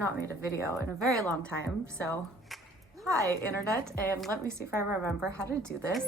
not made a video in a very long time, so hi internet, and let me see if I remember how to do this.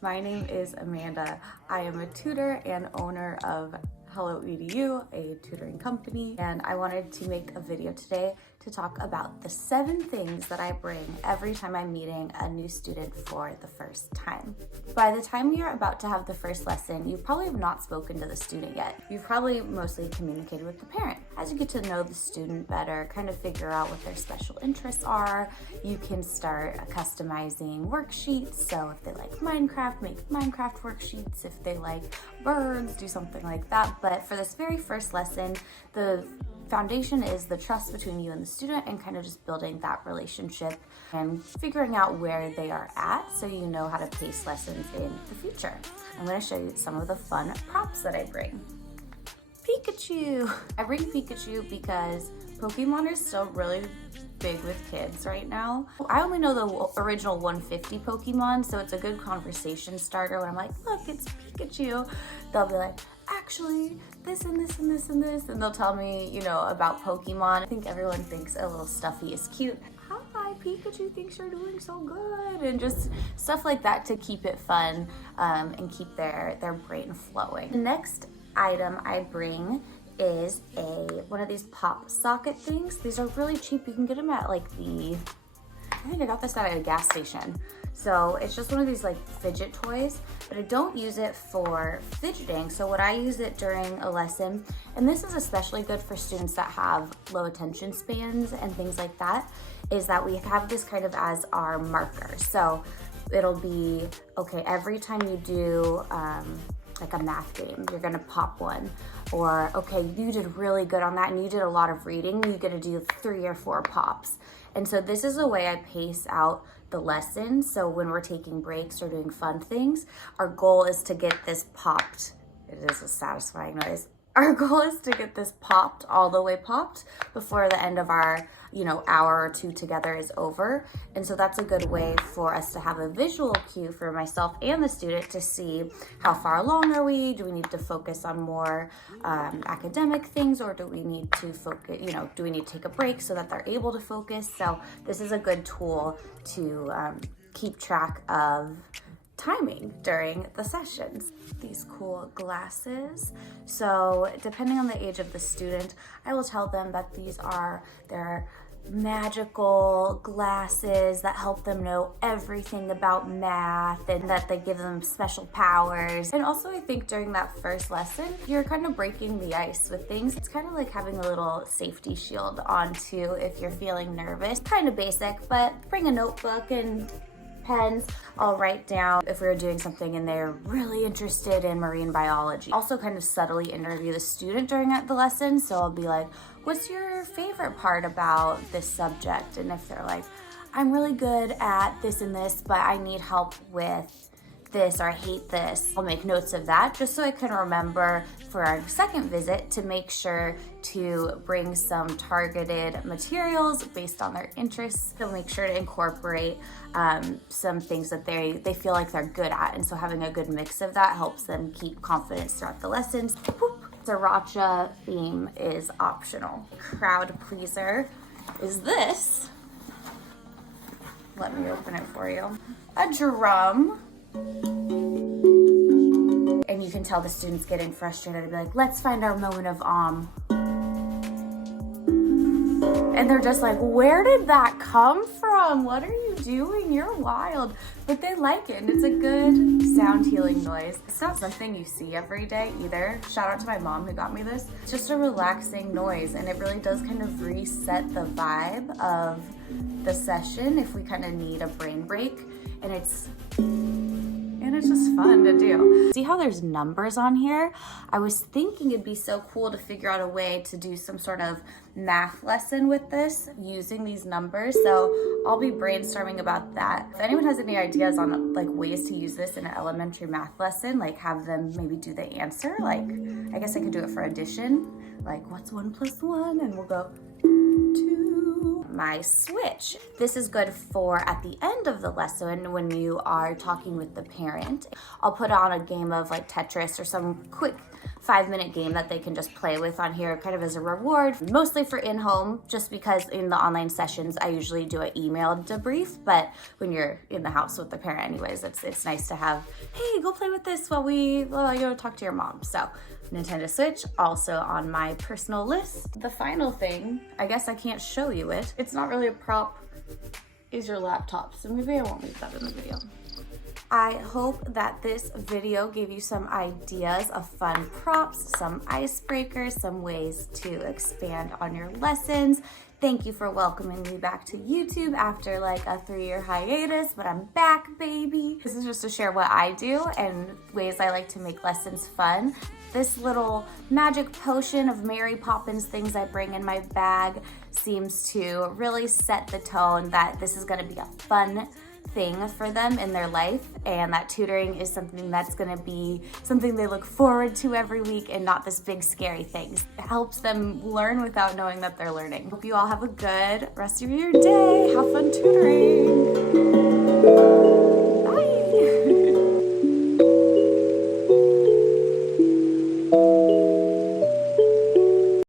My name is Amanda. I am a tutor and owner of Hello EDU, a tutoring company, and I wanted to make a video today to talk about the 7 things that I bring every time I'm meeting a new student for the first time. By the time you're about to have the first lesson, you probably have not spoken to the student yet. You've probably mostly communicated with the parent. As you get to know the student better, kind of figure out what their special interests are, you can start customizing worksheets. So if they like Minecraft, make Minecraft worksheets. If they like birds, do something like that. But for this very first lesson, the foundation is the trust between you and the student, and kind of just building that relationship and figuring out where they are at so you know how to pace lessons in the future. I'm going to show you some of the fun props that I bring. Pikachu! I bring Pikachu because Pokemon is still really big with kids right now. I only know the original 150 Pokemon, so it's a good conversation starter when I'm like, look, it's Pikachu. They'll be like, actually, this and this and this and this, and they'll tell me, you know, about Pokemon. I think everyone thinks a little stuffy is cute. Hi, Pikachu thinks you're doing so good, and just stuff like that to keep it fun and keep their brain flowing. The next item I bring is one of these pop socket things. These are really cheap. You can get them at like I think I got this at a gas station. So it's just one of these like fidget toys, but I don't use it for fidgeting. So what I use it during a lesson, and this is especially good for students that have low attention spans and things like that, is that we have this kind of as our marker. So it'll be, okay, every time you do like a math game, you're gonna pop one. Or, okay, you did really good on that and you did a lot of reading, you're gonna do 3 or 4 pops. And so this is a way I pace out the lesson. So when we're taking breaks or doing fun things, our goal is to get this popped. It is a satisfying noise. Our goal is to get this popped, all the way popped, before the end of our, hour or 2 together is over. And so that's a good way for us to have a visual cue for myself and the student to see how far along are we. Do we need to focus on more academic things, or do we need to focus, do we need to take a break so that they're able to focus? So this is a good tool to keep track of timing during the sessions. These cool glasses. So depending on the age of the student, I will tell them that these are their magical glasses that help them know everything about math, and that they give them special powers. And also I think during that first lesson, you're kind of breaking the ice with things. It's kind of like having a little safety shield on too if you're feeling nervous. Kind of basic, but bring a notebook and pens. I'll write down if we were doing something and they're really interested in marine biology. Also kind of subtly interview the student during the lesson. So I'll be like, what's your favorite part about this subject? And if they're like, I'm really good at this and this, but I need help with this, or I hate this, I'll make notes of that just so I can remember for our second visit to make sure to bring some targeted materials based on their interests. So make sure to incorporate some things that they feel like they're good at. And so having a good mix of that helps them keep confidence throughout the lessons. Sriracha theme is optional. Crowd pleaser is this. Let me open it for you. A drum. And you can tell the students getting frustrated and be like, let's find our moment of and they're just like, where did that come from? What are you doing? You're wild. But they like it, and it's a good sound healing noise. It's not something you see every day either. Shout out to my mom who got me this. It's just a relaxing noise, and it really does kind of reset the vibe of the session if we kind of need a brain break. And it's just fun to do. See how there's numbers on here? I was thinking it'd be so cool to figure out a way to do some sort of math lesson with this using these numbers. So I'll be brainstorming about that. If anyone has any ideas on like ways to use this in an elementary math lesson, like have them maybe do the answer. Like, I guess I could do it for addition. Like, what's 1 + 1? And we'll go 2. My switch. This is good for at the end of the lesson when you are talking with the parent. I'll put on a game of like Tetris or some quick 5-minute game that they can just play with on here kind of as a reward, mostly for in-home, just because in the online sessions I usually do an email debrief, but when you're in the house with the parent anyways, it's nice to have, hey, go play with this while you go talk to your mom. So Nintendo Switch also on my personal list. The final thing, I guess I can't show you it, it's not really a prop, is your laptop, so maybe I won't leave that in the video. I hope that this video gave you some ideas of fun props, some icebreakers, some ways to expand on your lessons. Thank you for welcoming me back to YouTube after like a 3-year hiatus, but I'm back, baby. This is just to share what I do and ways I like to make lessons fun. This little magic potion of Mary Poppins things I bring in my bag seems to really set the tone that this is gonna be a fun thing for them in their life, and that tutoring is something that's going to be something they look forward to every week and not this big scary thing. It helps them learn without knowing that they're learning. Hope you all have a good rest of your day. Have fun tutoring.